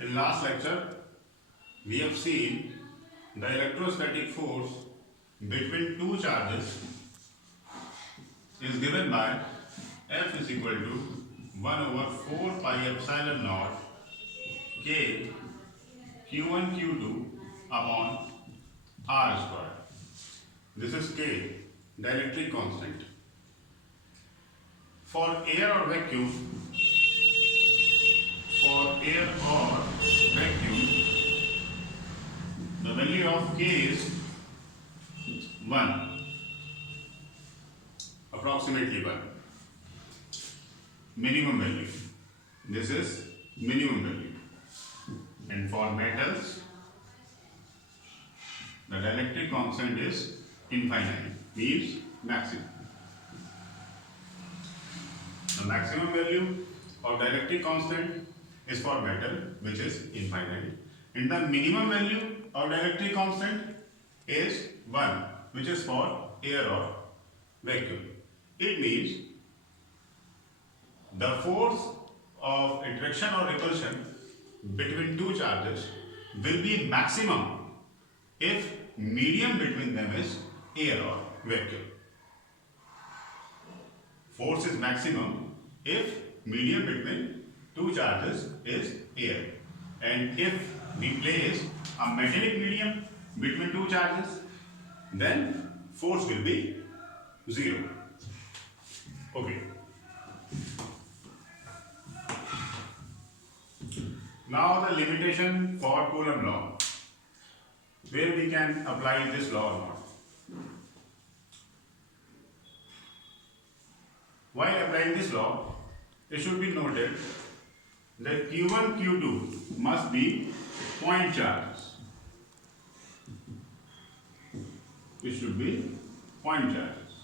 In last lecture, we have seen the electrostatic force between two charges is given by F is equal to 1 over 4 pi epsilon naught K Q1 Q2 upon R square. This is K, dielectric constant. For air or vacuum, the value of K is 1, approximately 1. Minimum value. This is minimum value. And for metals, the dielectric constant is infinite, means maximum. The maximum value of dielectric constant is for metal, which is infinite, and the minimum value of dielectric constant is 1, which is for air or vacuum. It means the force of attraction or repulsion between two charges will be maximum if medium between them is air or vacuum. Force is maximum if medium between two charges is air, and if we place a metallic medium between two charges, then force will be 0. Okay. Now the limitation for Coulomb law, where we can apply this law or not. While applying this law, it should be noted that Q1, Q2 must be point charges. It should be point charges.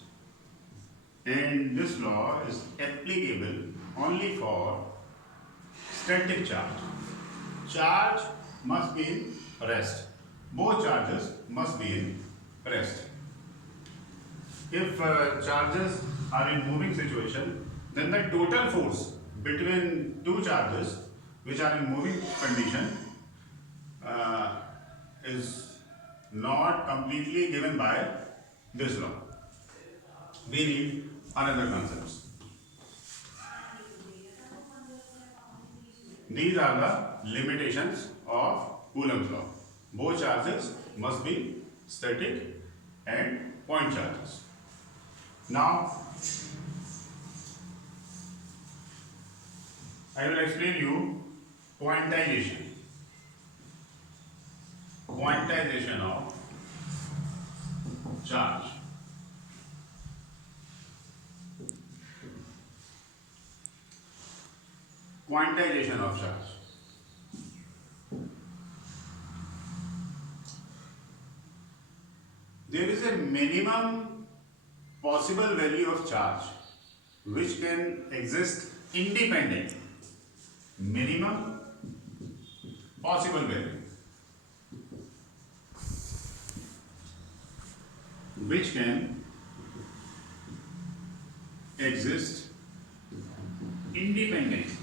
And this law is applicable only for static charge. Charge must be in rest. Both charges must be in rest. If charges are in moving situation, then the total force between two charges which are in moving condition is not completely given by this law. We need another concepts. These are the limitations of Coulomb's law. Both charges must be static and point charges. Now, I will explain you quantization. Quantization of charge. Quantization of charge. There is a minimum possible value of charge which can exist independently. Minimum possible value which can exist independently.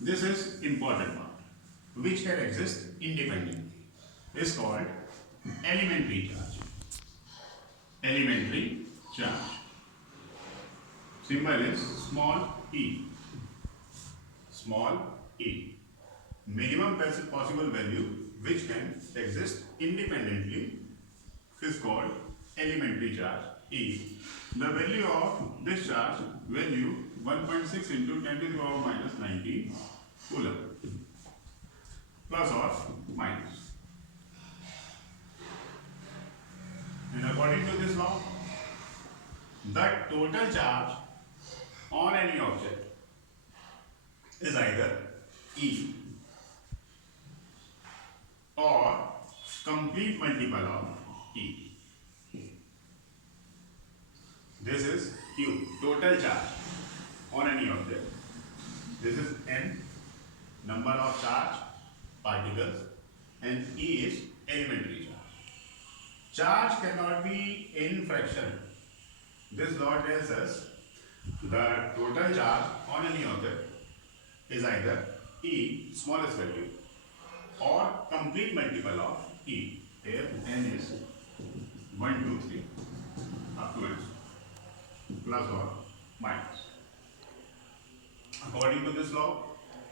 This is important part. Which can exist independently is called elementary charge. Elementary charge. Symbol is small e. Small e. Minimum possible value which can exist independently is called elementary charge E. The value of this charge value 1.6 into 10 to the power minus 19 Coulomb, plus or minus. And according to this law, the total charge on any object is either E or complete multiple of E. This is Q, total charge on any object. This is N, number of charge particles, and E is elementary charge. Charge cannot be in fraction. This law tells us the total charge on any object is either E, smallest value, or complete multiple of E. Here n is 1, 2, 3 up to n, plus or minus. According to this law,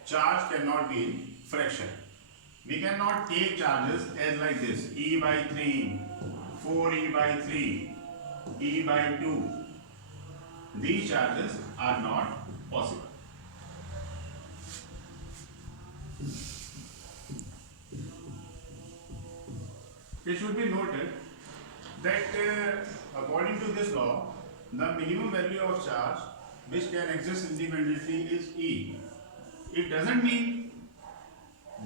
charge cannot be in fraction. We cannot take charges as like this: E by 3, 4E by 3, E by 2. These charges are not possible. It should be noted that according to this law, the minimum value of charge which can exist independently is E. It doesn't mean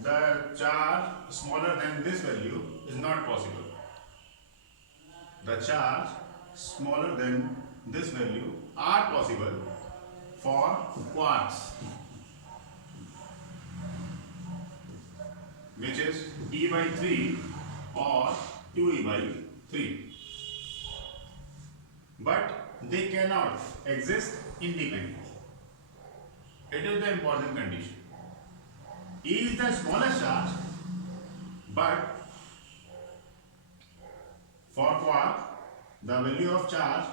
the charge smaller than this value is not possible. The charge smaller than this value are possible for quarks, which is E by 3 or 2E by 3. But they cannot exist independently. It is the important condition. E is the smallest charge, but for quark, the value of charge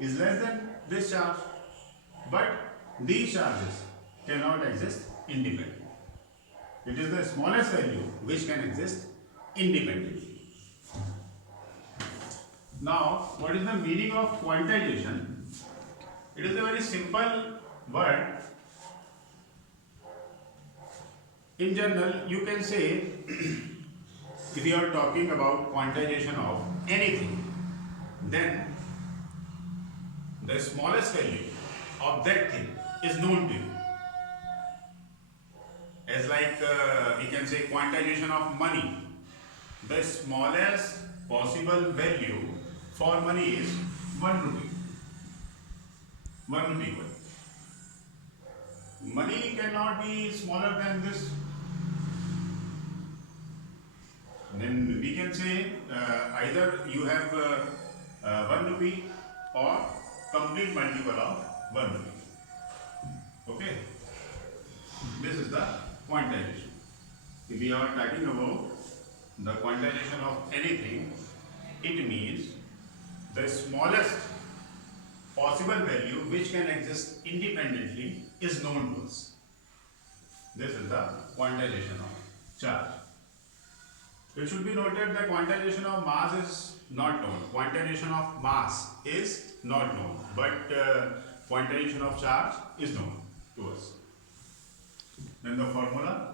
is less than this charge. But these charges cannot exist independently. It is the smallest value which can exist independently. Now, what is the meaning of quantization? It is a very simple word. In general, you can say, if you are talking about quantization of anything, then the smallest value of that thing is known to you. As like we can say quantization of money. The smallest possible value for money is 1 rupee. 1 rupee. Money cannot be smaller than this. Then we can say either you have 1 rupee or complete multiple of 1 rupee. Okay? This is the quantization. If we are talking about the quantization of anything, it means the smallest possible value which can exist independently is known to us. This is the quantization of charge. It should be noted that quantization of mass is not known. Quantization of mass is not known, but quantization of charge is known to us. Then the formula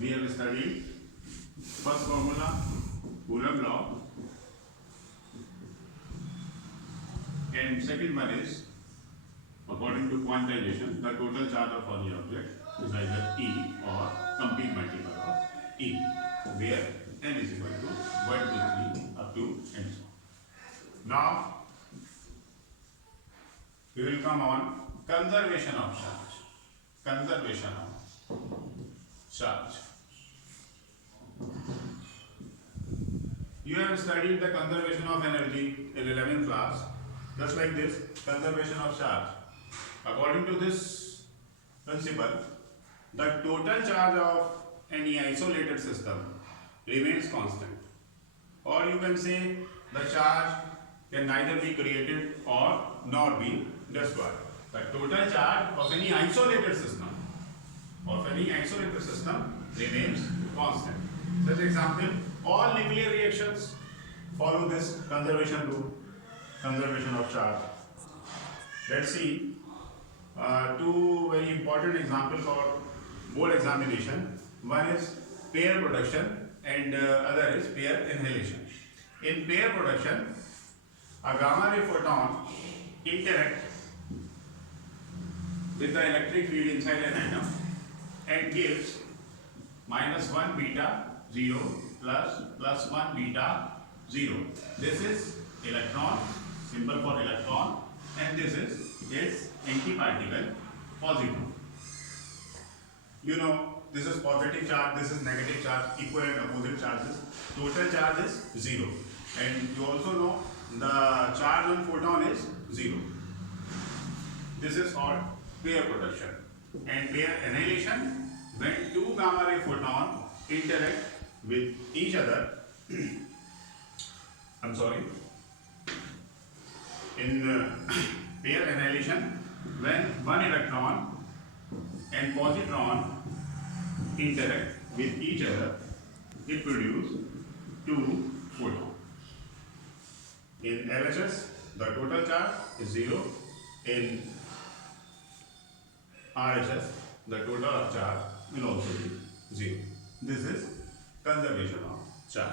we have studied. First formula, Coulomb law, and second one is, according to quantization, the total charge of any object is either E or complete multiple of E, where n is equal to 1, 2, 3 up to n. Now, we will come on conservation of charge. Conservation of charge. You have studied the conservation of energy in 11th class, just like this, conservation of charge. According to this principle, the total charge of any isolated system remains constant. Or you can say the charge can neither be created or nor be destroyed. The total charge of any isolated system remains constant. Such example, all nuclear reactions follow this conservation rule, conservation of charge. Let's see two very important examples for board examination. One is pair production and other is pair inhalation. In pair production, a gamma ray photon interacts with the electric field inside an atom and gives -1 beta 0 plus 1 beta 0. This is electron, symbol for electron, and this is its antiparticle, positron. You know, this is positive charge, this is negative charge, equal and opposite charges. Total charge is 0. And you also know the charge on photon is 0. This is called pair protection. And pair annihilation, when two gamma ray photon interact with each other. I'm sorry. In pair annihilation, when one electron and positron interact with each other, it produces two photons. In LHS, the total charge is 0. In RHS, the total of charge will also be 0. This is conservation of charge.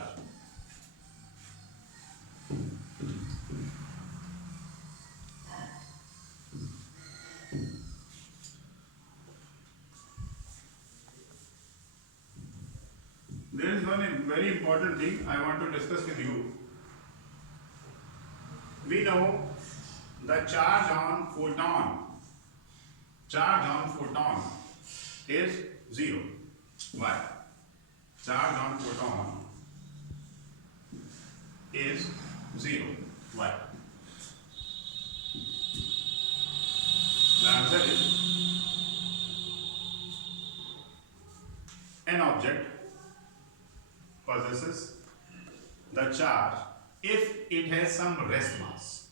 There is one very important thing I want to discuss with you. We know the charge on photon is 0. Why? Charge on photon is 0. Why? The answer is an object possesses the charge if it has some rest mass.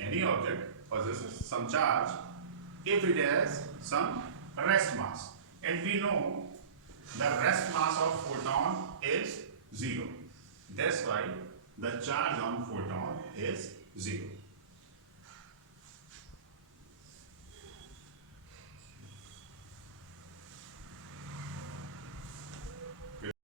Any object possesses some charge if it has some rest mass. And we know the rest mass of photon is 0. That's why the charge on photon is 0.